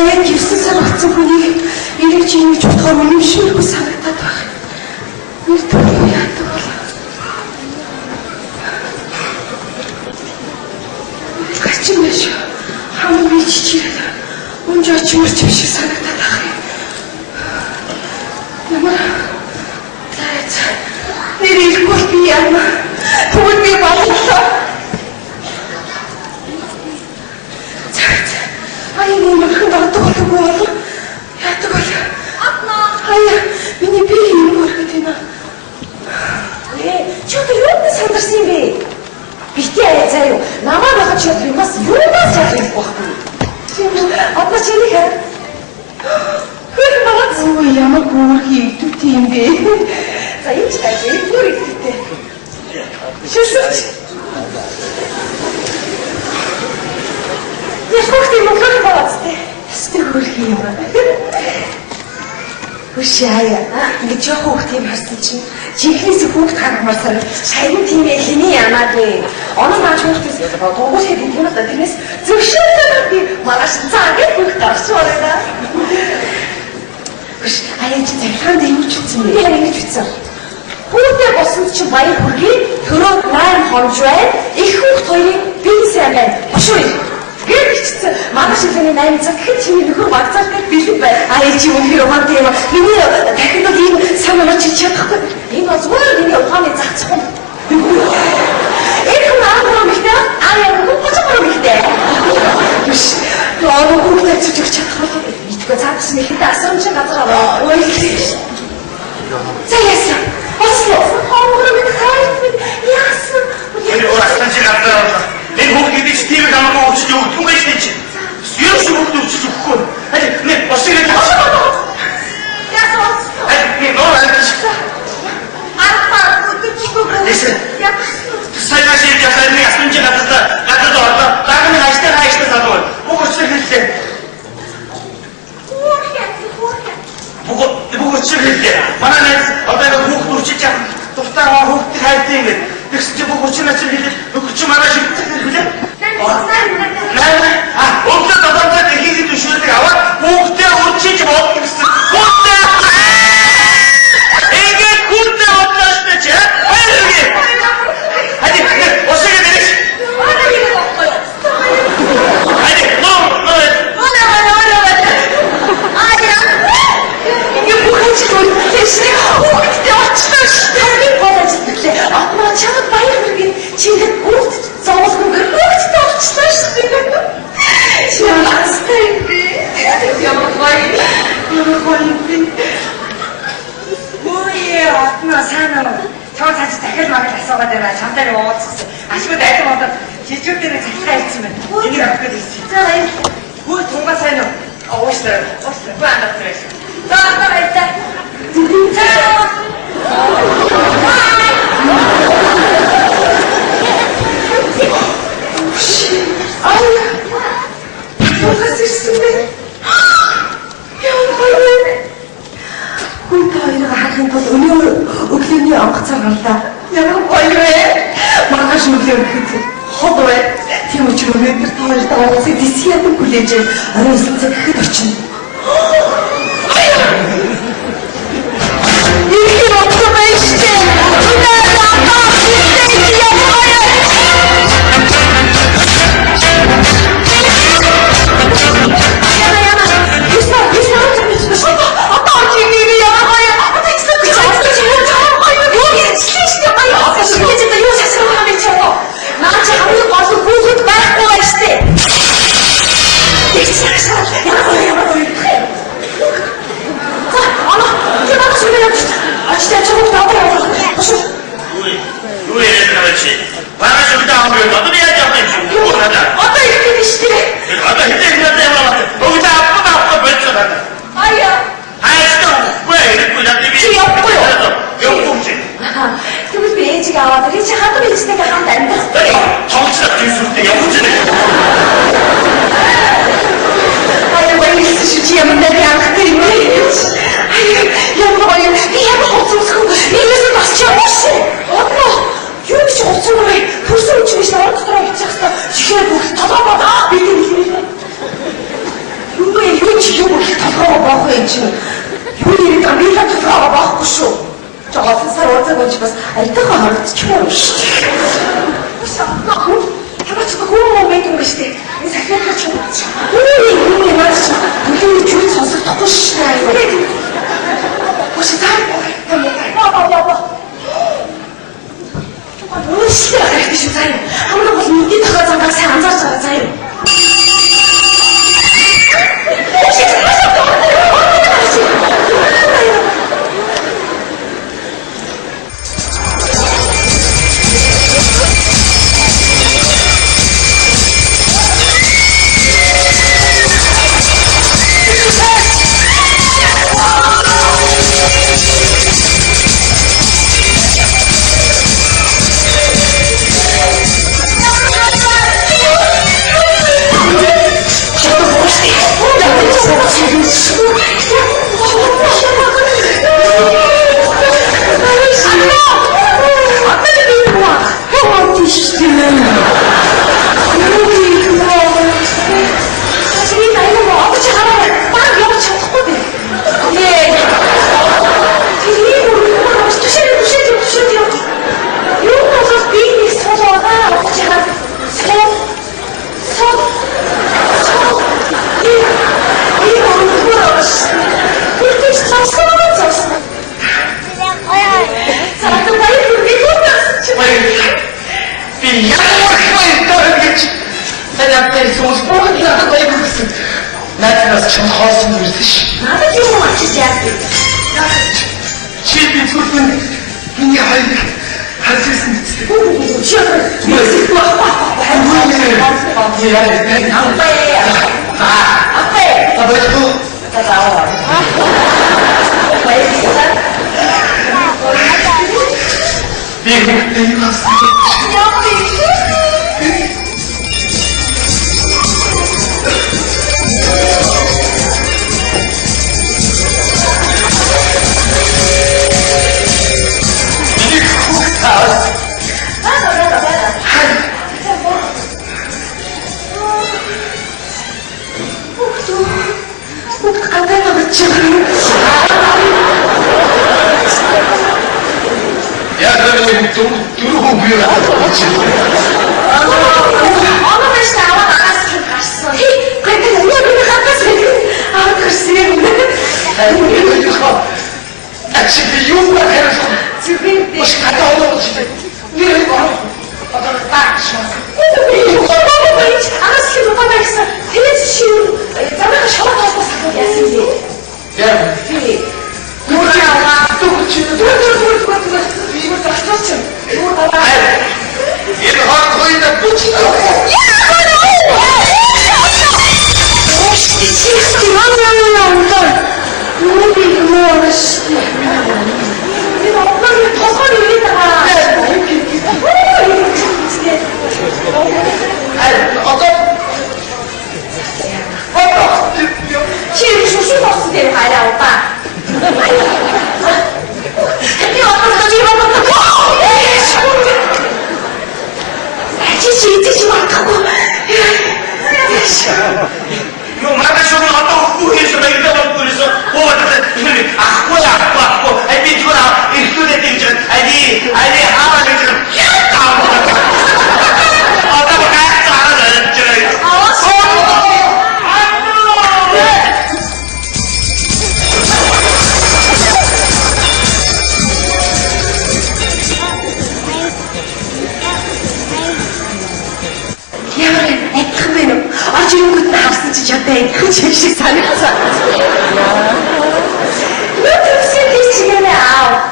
Хаяа гэрсэн санагдсан хүнийг ирэх чиний чухал юм шиг санагдаад байна. Нэр төрөө яадаг бол. Гачин биш. Хамгийн чичирэг. Унжаач мөрч биш санагдаад байна. Ямар таац. Нэр ирэхгүй би яана. Тэгвэл би боллоо. Ай, мөн датдаг бол яадаг бол. Ай, миний би юм өргөд байна. Чи юу сандарсан юм бэ? Битээ заяа. Намаа байхад чи юмас юунаас яах вэ? Одоо чи нэг хөр багц уу ямар гүрхий өвдөлт юм бэ? За энэ ч тань бүр өвдөлттэй. Шүсвч. Яхох тийм мөхөр багцтэй. Эсвэл гүрхий юм байна. Хүшаяа. Ингээд жоох хүүхд юм харсан чинь чихнээс хүүхд хармаар санаа. Шаян тийм ээ хэний янаад вэ? Оноо наач хүүхдээс дугуйс хийх юм да тэрнээс зөвшөөрөлөө би маргааш цаа гэж хүүхд авчихваа. Хүш аяж захианд юм ч үтсэн бэ? Яг ингэж үтсэн. Хүүхдээ босон чинь баяр хүргэе. Төрөө 8 хонж бай. Их хүүхд хоёрыг би сайн байна. Хошуу. Гэрчсэн маргааш өглөөний 8 цаг гэхэд чиний нөхөр багцаалтай бэлэн бай. Аяж юм хэр ухаан тийм. Миний дахиад ийм санаа чи чадахгүй. Энэ бол зүгээр миний ухааны загцх юм. Энэ хүн ихтэй аяа гоо ихтэй. Биш. Яа гоо ч чадахгүй. Итгэ цаасан ихэд асуумжийн газар аваа. Ой. Заяасан. Ослоо. Хоомроо минь хайртай. Яасан. Энэ урагсан чи гадаа. Энэ хүүхдийг чи тийм хамаагүй өчж юу юм гэж тийч. Юу ч хүүхд өчж өгөхгүй. Хай нэг босыг яасан. Хай нэг ноо алж. Арпа өдөчгүй. Яасан. Сайнаш яасан нэг асуумж гадаа ороо. Тагны хайштай садуу. Бүгд хэллээ. Бүгд хэллээ. Манай нэг одоо хүүхд өчж яах. Тустаа хүүхд хайртай юм. Тэгсэн чи бүгд өчнө чи хэлээ. Бүгд чи маргааш хэлээ. Бүгд одоо хийх төшөөрлөг аваад бүгдээ үрчиж бод гэсэн. Бүгдээ. Эгэ бүгдээ бодлооч чи. Баяргүй. Хadi осыг дэрэж. Хadi ноо. Эгэ бүгд чи үрчиж. Бүгдээ очтоо шүү. Бодож ирлээ. Атмаа чамд баяр хүргэн чиний бүгд зовлон бүгдээ очтоо шүү. Чамастай. Ямар гоё. Ой, атмаа санаа. Чамд цааш дахиад магад асуугаад байна. Чамтай нэг уулзсан. Ашгүй дайсан бодоод жижиг дээр захиалаа хэлсэн байна. Энийг авах гэж ирсэн. За баяр. Хөө тунгаа сайн уу? Уушлаа. Баа надад байна. За баярлалаа. Өглөөний онгоцоор гарлаа. Ямар гоё вэ? Маргааш өглөө гэхэд хол вэ? Тийм учраас өнөөдөр та хоёрт уулзах дисиядан хүлээж орой 9 цаг гэхэд очино. Ирэх юм байна шүү. Юу ууж бас альтайгаа харагдчих юм шүү дээ. Хамаач гоо мэд юм шүү дээ. Энэ сахиатай ч юм. Үгүй наач. Бүлийн чүл сонсохгүй шүү дээ. Ууш таа. Баа. Ууш яах гэж заяа. Хамаг бол мэдээ тохоо замаар сайн анзаарч байгаа заяа. Надаас ч хоосон ирсэн ш. Надад юм ачиж яадаг. Чи би зүрхэн миний хайрыг хассан гэсэн. Look at this,